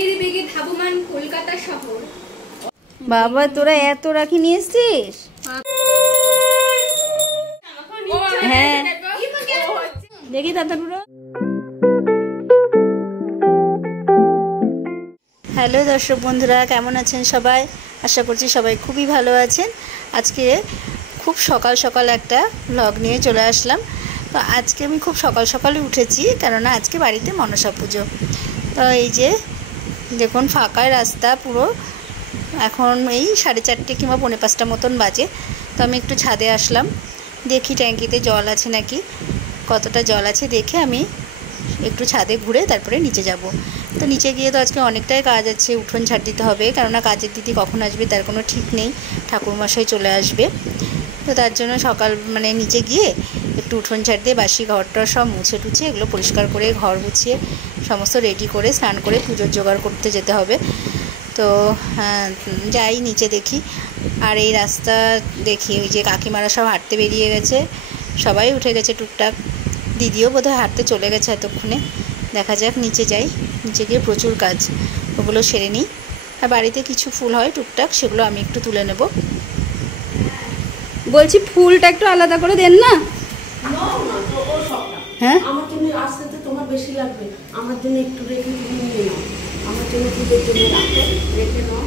আয়ুর্বেদিক ধাবমান কলকাতা শহর। বাবা তোরা এত রাখি নিয়ে এসছিস? হ্যাঁ দেখি দাদাগুলো। হ্যালো দর্শক বন্ধুরা, কেমন আছেন সবাই? আশা করছি সবাই খুবই ভালো আছেন। আজকে খুব সকাল সকাল একটা ব্লগ নিয়ে চলে আসলাম। তো আজকে আমি খুব সকাল সকালে উঠেছি, কেননা আজকে বাড়িতে মনসা পুজো। তো এই যে দেখুন ফাঁকা রাস্তা পুরো, এখন এই 4:30 কিংবা 4:45 মতন বাজে। তো আমি একটু ছাদে আসলাম, দেখি ট্যাঙ্কিতে জল আছে নাকি, কতটা জল আছে দেখে আমি একটু ছাদে ঘুরে তারপরে নিচে যাব। তো নিচে গিয়ে তো আজকে অনেকটাই কাজ আছে, উঠোন ঝাড় দিতে হবে, কেননা কাজের দিদি কখন আসবে তার কোনো ঠিক নেই, ঠাকুরমশাই চলে আসবে। তো তার জন্য সকাল নিচে গিয়ে একটু উঠোন ঝাড় দিয়ে বাসি ঘরটা সব মুছে টুছে এগুলো পরিষ্কার করে ঘর গুছিয়ে সমস্ত রেডি করে স্নান করে পুজোর জোগাড় করতে যেতে হবে। তো যাই নিচে দেখি, আর এই রাস্তা দেখি ওই যে কাকিমারা সব হাঁটতে বেরিয়ে গেছে, সবাই উঠে গেছে টুকটাক, দিদিও বোধহয় হাঁটতে চলে গেছে এতক্ষণে। দেখা যাক, নিচে যাই, নিচে গিয়ে প্রচুর কাজ, ওগুলো সেরে নিই। আর বাড়িতে কিছু ফুল হয় টুকটাক, সেগুলো আমি একটু তুলে নেব। বলছি ফুলটা একটু আলাদা করে দেন না। হ্যাঁ আমার জন্য আসতে তোমার বেশি লাগবে, আমার জন্য একটু রেখে তুমি নিয়ে নাও, আমার জন্য পুজোর জন্য রাখো, রেখে নাও।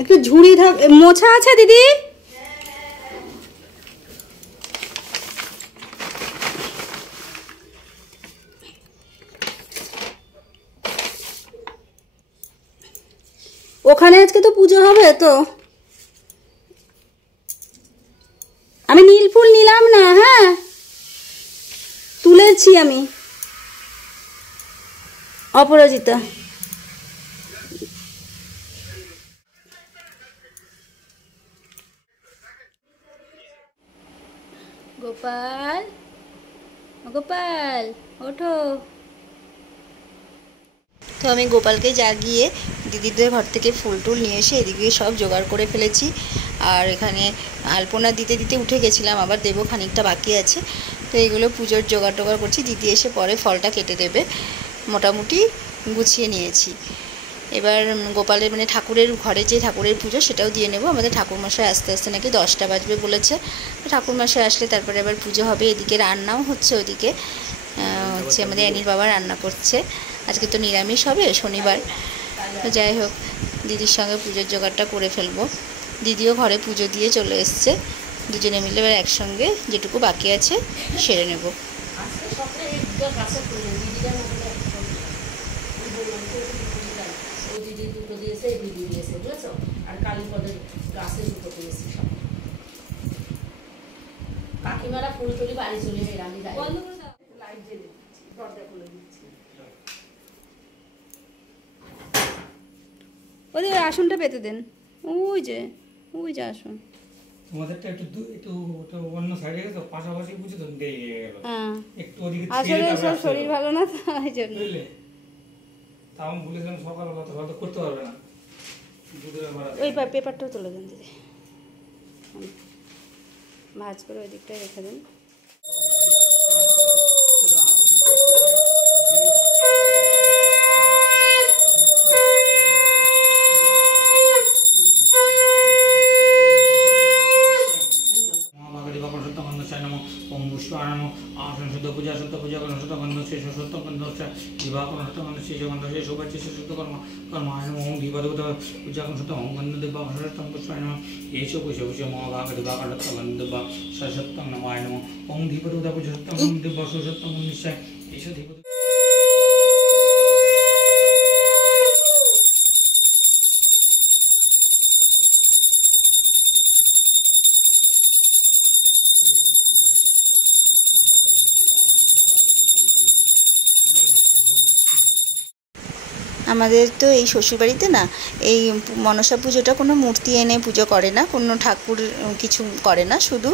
একটু ঝুড়ি মোছা আছে দিদি? ওখানে আজকে তো পুজো হবে, তো আমি নীল ফুল নিলাম না। হ্যাঁ তুলেছি আমি। অপরাজিতা গোপাল, গোপাল ওঠো। তো আমি গোপালকে জাগিয়ে দিদিদের ঘর থেকে ফুল টুল নিয়ে এসে এদিকে সব জোগাড় করে ফেলেছি। আর এখানে আলপনা দিতে দিতে উঠে গেছিলাম, আবার দেবো, খানিকটা বাকি আছে। তো এইগুলো পুজোর জোগাড় টোগাড় করছি, দিদি এসে পরে ফলটা কেটে দেবে। মোটামুটি গুছিয়ে নিয়েছি। এবার গোপালের ঠাকুরের ঘরে যে ঠাকুরের পুজো সেটাও দিয়ে নেব। আমাদের ঠাকুরমশাই আস্তে আস্তে নাকি 10টা বাজবে বলেছে। ঠাকুরমশাই আসলে তারপরে আবার পুজো হবে। এদিকে রান্নাও হচ্ছে, ওদিকে হচ্ছে আমাদের অ্যানির বাবা রান্না করছে। আজকে তো নিরামিষ হবে, শনিবার। তো যাই হোক, দিদির সঙ্গে পুজোর জোগাড়টা করে ফেলবো। দিদিও ঘরে পুজো দিয়ে চলে এসছে, দুজনে মিলে এবার একসঙ্গে যেটুকু বাকি আছে সেরে নেব। কাকিমারা ফুল টুলি বাড়ি চলে যায়, আমি লাইট জ্বেলে দিচ্ছি, দরজা খুলে দিচ্ছি। ওদের আসনটা পেতে দেন, ওই যে আসন। তোমাদেরটা একটু অন্য সাইডে গেছে, পাশাপাশি বুঝে তো দেরি হয়ে গেল। একটু ওদিকে আসলে সব শরীর ভালো না, তো এই জন্য। তাও আমি বলেছিলাম সকালবেলা তো হয়তো করতে পারবে না। ওই পেপারটাও তুলে দেন দিদি, ভাঁজ করে ওই দিকটায় রেখে দেন। पूजा शुद्ध पूजा कर्म शुद्ध गंध शेष शुद्ध गंध विवाह कर्म शुद्ध गंध शेष गंध शेष शुभ शुद्ध कर्म कर्माय नमः ओम दीपदेवता पूजा कर्म शुद्ध ओम गंध दिव्य शुद्ध पुष्पाय नमः येषु पुष्प पुष्प महाभाग दिव्य शुद्ध गंध दिव्य सशक्त नमाय नमः ओम दीपदेवता पूजा शुद्ध गंध दिव्य शुद्ध गंध निश्चय येषु दीप। আমাদের তো এই শ্বশুরবাড়িতে না এই মনসা পুজোটা কোনো মূর্তি এনে পুজো করে না, কোনো ঠাকুর কিছু করে না, শুধু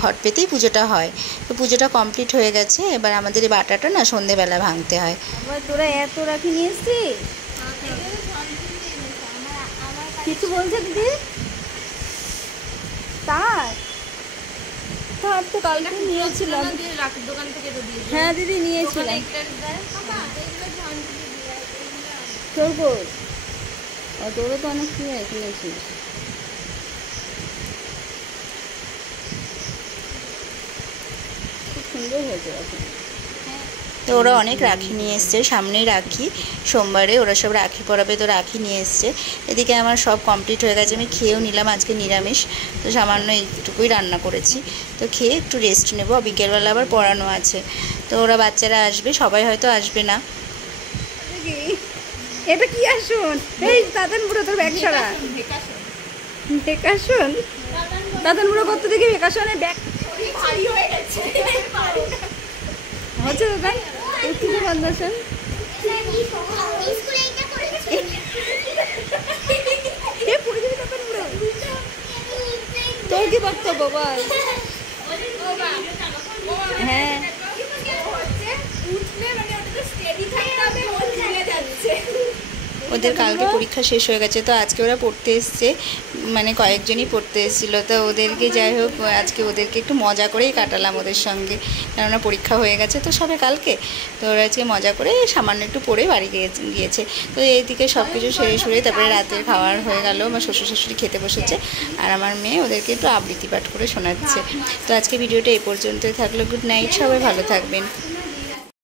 ঘট পেতেই পুজোটা হয়। তো পুজোটা কমপ্লিট হয়ে গেছে, এবার আমাদের এই বাটাটা না সন্ধেবেলা ভাঙতে হয়। আবার তোরা এত রাখি নিয়ে এসছিস? কিছু বলছে দিদি? তার তার তো কালকে নিয়েছিলাম। দোকান থেকে তো দিয়ে হ্যাঁ দিদি নিয়েছিলাম। তোর কই? তোরও তো অনেক কিনেছিস। খুব সুন্দর হয়েছে এখন। তো ওরা অনেক রাখি নিয়ে এসছে, সামনেই রাখি, সোমবারে ওরা সব রাখি পরাবে, তো রাখি নিয়ে এসছে। এদিকে আমার সব কমপ্লিট হয়ে গেছে, আমি খেয়েও নিলাম, আজকে নিরামিষ, তো সামান্য এইটুকুই রান্না করেছি। তো খেয়ে একটু রেস্ট নেবো, বিকেলবেলা আবার পড়ানো আছে। তো ওরা বাচ্চারা আসবে, সবাই হয়তো আসবে না। এটা কি আসুন? এই দাদান বুড়ো তোর ব্যাগ সরা। ভেকাশন? দাদান বুড়ো কত দেখি ভেকাশনে ব্যাগ হচ্ছে দাদা। কি বান্ধাছেন? তোর কি বক্তব্য বল? হ্যাঁ ওদের কালকে পরীক্ষা শেষ হয়ে গেছে, তো আজকে ওরা পড়তে এসছে, মানে কয়েকজনই পড়তে এসেছিলো। তো ওদেরকে যাই হোক আজকে ওদেরকে একটু মজা করেই কাটালাম ওদের সঙ্গে, কেননা পরীক্ষা হয়ে গেছে তো সবে কালকে। তো ওরা আজকে মজা করে সামান্য একটু পড়ে বাড়ি গিয়েছে। তো এইদিকে সব কিছু সেরে সুরে তারপরে রাতের খাওয়ার হয়ে গেল, আমার শ্বশুর শাশুড়ি খেতে বসেছে, আর আমার মেয়ে ওদেরকে একটু আবৃত্তি পাঠ করে শোনাচ্ছে। তো আজকে ভিডিওটা এই পর্যন্তই থাকলো। গুড নাইট, সবাই ভালো থাকবেন।